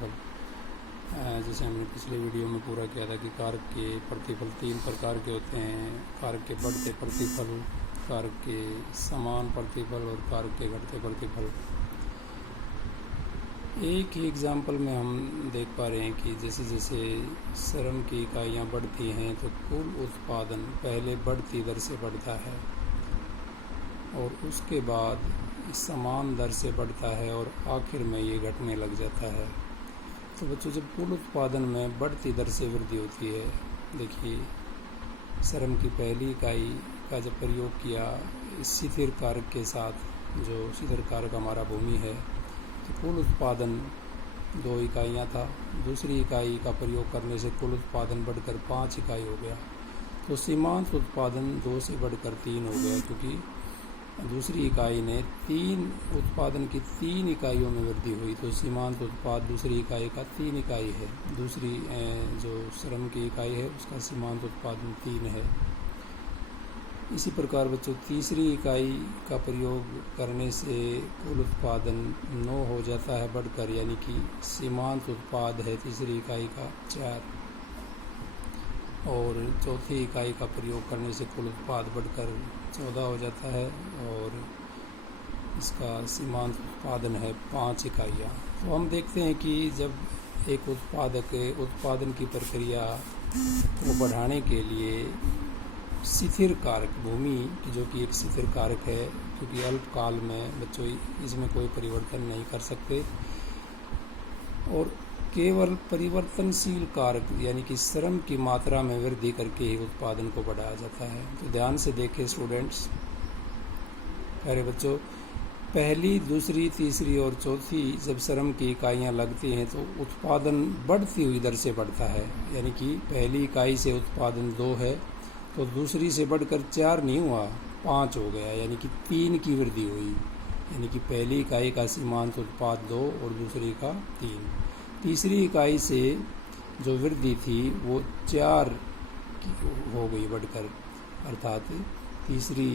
प्रतिफल। जैसे हमने पिछले वीडियो में पूरा किया था कि कारक के प्रतिफल 3 प्रकार के होते हैं: कारक के बढ़ते प्रतिफल, कारक के समान प्रतिफल और कारक के घटते प्रतिफल। एक ही एग्जाम्पल में हम देख पा रहे हैं कि जैसे जैसे श्रम की इकाइयाँ बढ़ती हैं तो कुल उत्पादन पहले बढ़ती दर से बढ़ता है और उसके बाद समान दर से बढ़ता है और आखिर में ये घटने लग जाता है। तो बच्चों, जब कुल उत्पादन में बढ़ती दर से वृद्धि होती है, देखिए श्रम की पहली इकाई का जब प्रयोग किया स्थिर कारक के साथ, जो स्थिर कारक हमारा भूमि है, तो कुल उत्पादन 2 इकाइयाँ था। दूसरी इकाई का प्रयोग करने से कुल उत्पादन बढ़कर 5 इकाई हो गया। तो सीमांत उत्पादन 2 से बढ़कर 3 हो गया, क्योंकि दूसरी इकाई ने 3 उत्पादन की 3 इकाइयों में वृद्धि हुई। तो सीमांत उत्पाद दूसरी इकाई का 3 इकाई है। दूसरी जो श्रम की इकाई है उसका सीमांत उत्पादन 3 है। इसी प्रकार बच्चों, तीसरी इकाई का प्रयोग करने से कुल उत्पादन 9 हो जाता है बढ़कर, यानी कि सीमांत उत्पाद है तीसरी इकाई का 4, और चौथी इकाई का प्रयोग करने से कुल उत्पाद बढ़कर 14 हो जाता है और इसका सीमांत उत्पादन है 5 इकाइयाँ। तो हम देखते हैं कि जब एक उत्पादक उत्पादन की प्रक्रिया को बढ़ाने के लिए स्थिर कारक भूमि, जो कि एक स्थिर कारक है, क्योंकि अल्पकाल में बच्चों इसमें कोई परिवर्तन नहीं कर सकते, और केवल परिवर्तनशील कारक यानी कि श्रम की मात्रा में वृद्धि करके ही उत्पादन को बढ़ाया जाता है। तो ध्यान से देखें स्टूडेंट्स, प्यारे बच्चों, पहली, दूसरी, तीसरी और चौथी जब श्रम की इकाइयाँ लगती हैं तो उत्पादन बढ़ती हुई दर से बढ़ता है। यानी कि पहली इकाई से उत्पादन 2 है तो दूसरी से बढ़कर 4 नहीं हुआ, 5 हो गया, यानी कि 3 की वृद्धि हुई। यानी कि पहली इकाई का सीमांत उत्पाद 2 और दूसरी का 3। तीसरी इकाई से जो वृद्धि थी वो 4 हो गई बढ़कर, अर्थात तीसरी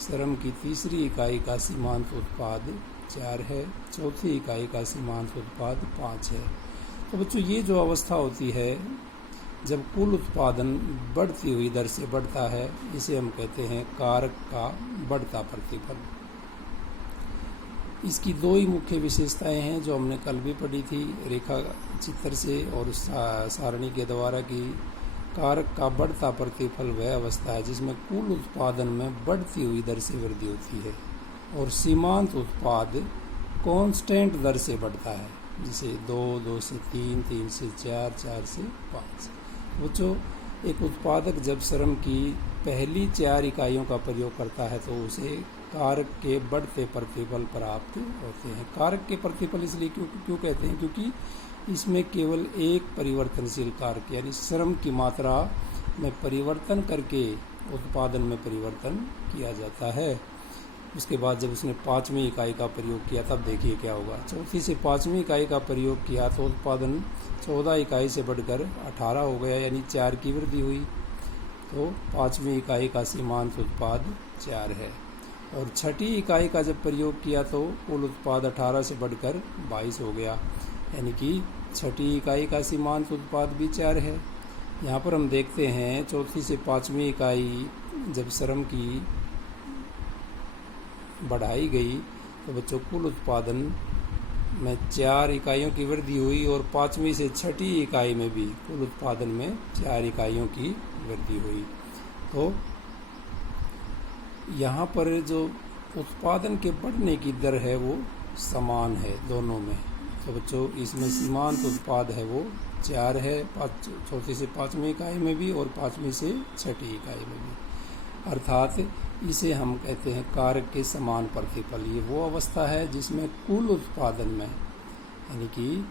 श्रम की तीसरी इकाई का सीमांत उत्पाद 4 है, चौथी इकाई का सीमांत उत्पाद 5 है। तो बच्चों, ये जो अवस्था होती है जब कुल उत्पादन बढ़ती हुई दर से बढ़ता है, इसे हम कहते हैं कारक का बढ़ता प्रतिफल। इसकी 2 ही मुख्य विशेषताएं हैं जो हमने कल भी पढ़ी थी रेखा चित्र से और सारणी के द्वारा, की कारक का बढ़ता प्रतिफल वह अवस्था है जिसमें कुल उत्पादन में बढ़ती हुई दर से वृद्धि होती है और सीमांत उत्पाद कांस्टेंट दर से बढ़ता है, जिसे 2, 2 से 3, 3 से 4, 4 से 5। बच्चों, एक उत्पादक जब श्रम की पहली 4 इकाइयों का प्रयोग करता है तो उसे कारक के बढ़ते प्रतिफल प्राप्त होते हैं। कारक के प्रतिफल इसलिए क्यों कहते हैं, क्योंकि इसमें केवल एक परिवर्तनशील कारक यानी श्रम की मात्रा में परिवर्तन करके उत्पादन में परिवर्तन किया जाता है। उसके बाद जब उसने 5वीं इकाई का प्रयोग किया तब देखिए क्या होगा। चौथी से 5वीं इकाई का प्रयोग किया तो उत्पादन 14 इकाई से बढ़कर 18 हो गया, यानी 4 की वृद्धि हुई। तो 5वीं इकाई का सीमांत उत्पाद 4 है। और छठी इकाई का जब प्रयोग किया तो कुल उत्पाद 18 से बढ़कर 22 हो गया, यानी कि छठी इकाई का सीमांत उत्पाद भी 4 है। यहाँ पर हम देखते हैं चौथी से 5वीं इकाई जब श्रम की बढ़ाई गई तो बच्चों कुल उत्पादन में 4 इकाइयों की वृद्धि हुई और 5वीं से छठी इकाई में भी कुल उत्पादन में 4 इकाइयों की वृद्धि हुई। तो यहाँ पर जो उत्पादन के बढ़ने की दर है वो समान है दोनों में। तो बच्चों, इसमें सीमांत उत्पाद है वो 4 है, चौथी से 5वीं इकाई में भी और 5वीं से छठी इकाई में भी, अर्थात इसे हम कहते हैं कारक के समान प्रतिफल। ये वो अवस्था है जिसमें कुल उत्पादन में, यानी कि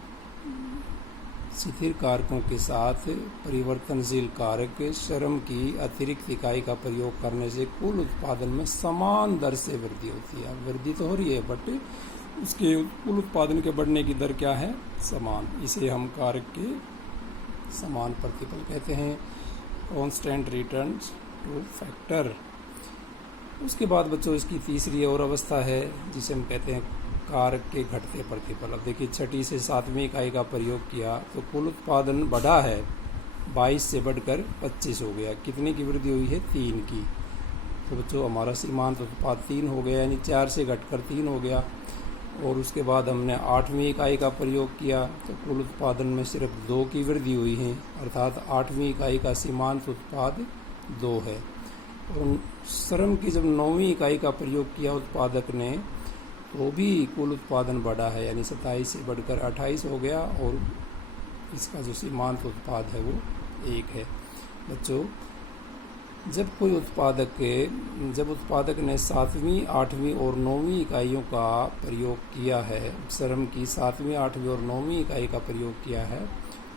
स्थिर कारकों के साथ परिवर्तनशील कारक श्रम की अतिरिक्त इकाई का प्रयोग करने से कुल उत्पादन में समान दर से वृद्धि होती है। वृद्धि तो हो रही है बट उसके कुल उत्पादन के बढ़ने की दर क्या है, समान। इसे हम कारक के समान प्रतिफल कहते हैं, कांस्टेंट रिटर्न्स टू फैक्टर। उसके बाद बच्चों इसकी तीसरी और अवस्था है जिसे हम कहते हैं कारक के घटते प्रतिफल। अब देखिए छठी से सातवीं इकाई का प्रयोग किया तो कुल उत्पादन बढ़ा है, 22 से बढ़कर 25 हो गया। कितने की वृद्धि हुई है? 3 की। तो बच्चों हमारा सीमांत उत्पाद 3 हो गया, यानी 4 से घटकर 3 हो गया। और उसके बाद हमने 8वीं इकाई का प्रयोग किया तो कुल उत्पादन में सिर्फ 2 की वृद्धि हुई है, अर्थात 8वीं इकाई का सीमांत उत्पाद 2 है। और श्रम की जब 9वीं इकाई का प्रयोग किया उत्पादक ने तो भी कुल उत्पादन बढ़ा है, यानी 27 से बढ़कर 28 हो गया और इसका जो सीमांत उत्पाद है वो 1 है। बच्चों जब उत्पादक ने 7वीं, 8वीं और 9वीं इकाइयों का प्रयोग किया है, श्रम की 7वीं, 8वीं और 9वीं इकाई का प्रयोग किया है,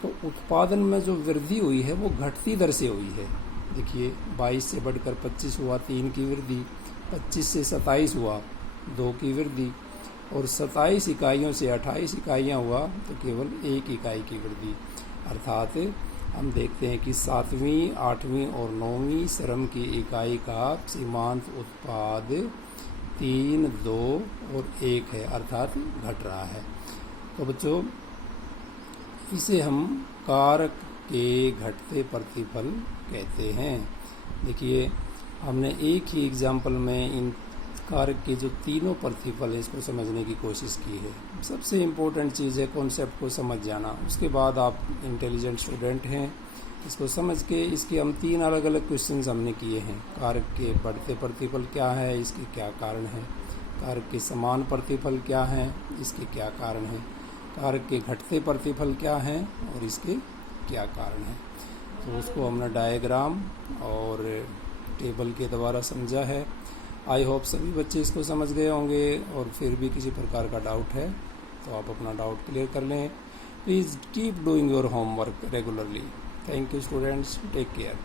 तो उत्पादन में जो वृद्धि हुई है वो घटती दर से हुई है। देखिए 22 से बढ़कर 25 हुआ, 3 की वृद्धि, 25 से 27 हुआ, 2 की वृद्धि, और 27 इकाइयों से 28 इकाइयाँ हुआ तो केवल 1 इकाई की वृद्धि। अर्थात हम देखते हैं कि 7वीं, 8वीं और 9वीं श्रम की इकाई का सीमांत उत्पाद 3, 2 और 1 है, अर्थात घट रहा है। तो बच्चों इसे हम कारक के घटते प्रतिफल कहते हैं। देखिए हमने एक ही एग्जाम्पल में इन कारक के जो तीनों प्रतिफल है इसको समझने की कोशिश की है। सबसे इम्पोर्टेंट चीज़ है कॉन्सेप्ट को समझ जाना। उसके बाद आप इंटेलिजेंट स्टूडेंट हैं, इसको समझ के इसके हम 3 अलग अलग क्वेश्चंस हमने किए हैं। कारक के बढ़ते प्रतिफल क्या है, इसके क्या कारण है, कारक के समान प्रतिफल क्या हैं, इसके क्या कारण हैं, कारक के घटते प्रतिफल क्या हैं और इसके क्या कारण हैं। तो उसको हमने डायग्राम और टेबल के द्वारा समझा है। आई होप सभी बच्चे इसको समझ गए होंगे, और फिर भी किसी प्रकार का डाउट है तो आप अपना डाउट क्लियर कर लें। Please keep doing your homework regularly. Thank you students, take care.